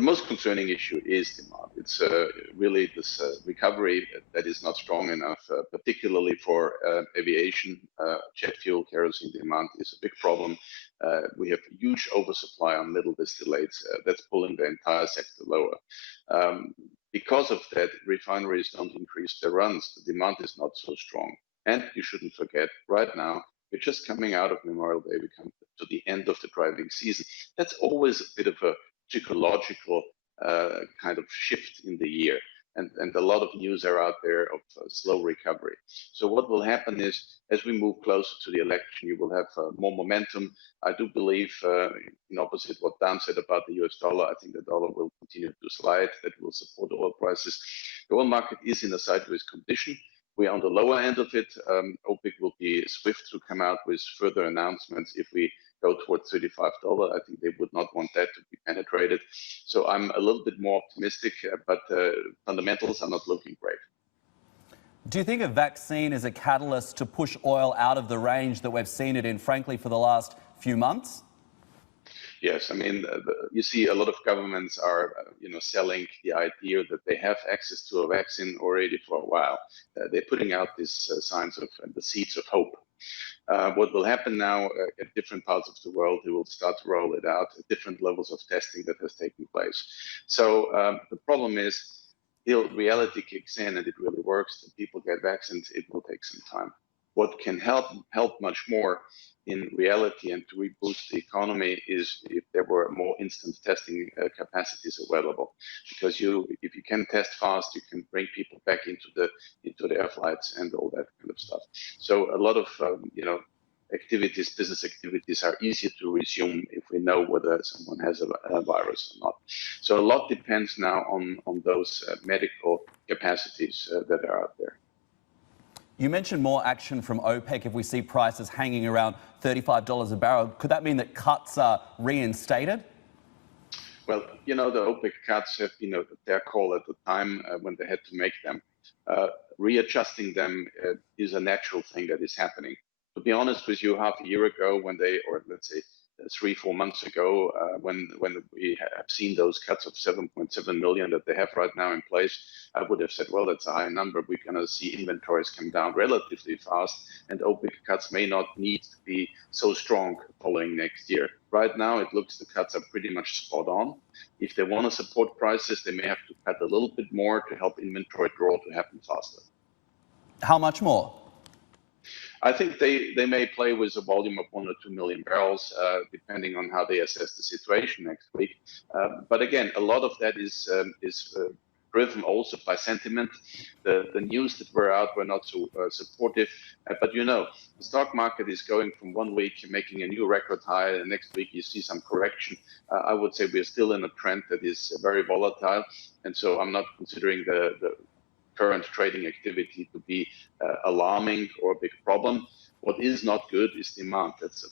The most concerning issue is demand. It's really this recovery that is not strong enough, particularly for aviation. Jet fuel, kerosene demand is a big problem. We have huge oversupply on middle distillates that's pulling the entire sector lower. Because of that, refineries don't increase their runs. The demand is not so strong. And you shouldn't forget, right now, we're just coming out of Memorial Day. We come to the end of the driving season. That's always a bit of a psychological kind of shift in the year. And a lot of news are out there of slow recovery. So what will happen is, as we move closer to the election, you will have more momentum. I do believe, in opposite what Dan said about the US dollar, I think the dollar will continue to slide. That will support oil prices. The oil market is in a sideways condition. We're on the lower end of it. OPEC will be swift to come out with further announcements if we go towards $35. I think they would not want that to be penetrated. So I'm a little bit more optimistic, but fundamentals are not looking great. Do you think a vaccine is a catalyst to push oil out of the range that we've seen it in, frankly, for the last few months? Yes, I mean, you see a lot of governments are, selling the idea that they have access to a vaccine already for a while. They're putting out these signs of the seeds of hope. What will happen now at different parts of the world, they will start to roll it out at different levels of testing that has taken place. So the problem is, till reality kicks in and it really works, and people get vaccinated, it will take some time. What can help much more in reality and to reboost the economy is if there were more instant testing capacities available. Because if you can test fast, you can bring people back into the air flights and all that kind of stuff. So a lot of business activities are easier to resume if we know whether someone has a virus or not. So a lot depends now on those medical capacities that are out there. You mentioned more action from OPEC if we see prices hanging around $35 a barrel. Could that mean that cuts are reinstated? Well, the OPEC cuts have been their call at the time when they had to make them. Readjusting them is a natural thing that is happening. To be honest with you, half a year ago or let's say 3-4 months ago, when we have seen those cuts of 7.7 million that they have right now in place, I would have said, well, that's a high number. We're going to see inventories come down relatively fast, and OPEC cuts may not need to be so strong following next year. Right now, it looks the cuts are pretty much spot on. If they want to support prices, they may have to cut a little bit more to help inventory draw to happen faster. How much more? I think they may play with a volume of 1 or 2 million barrels, depending on how they assess the situation next week. But again, a lot of that is driven also by sentiment. The news that were out were not so supportive. But the stock market is going from 1 week making a new record high, and next week you see some correction. I would say we're still in a trend that is very volatile, and so I'm not considering the current trading activity to be alarming or a big problem. What is not good is demand. That's, of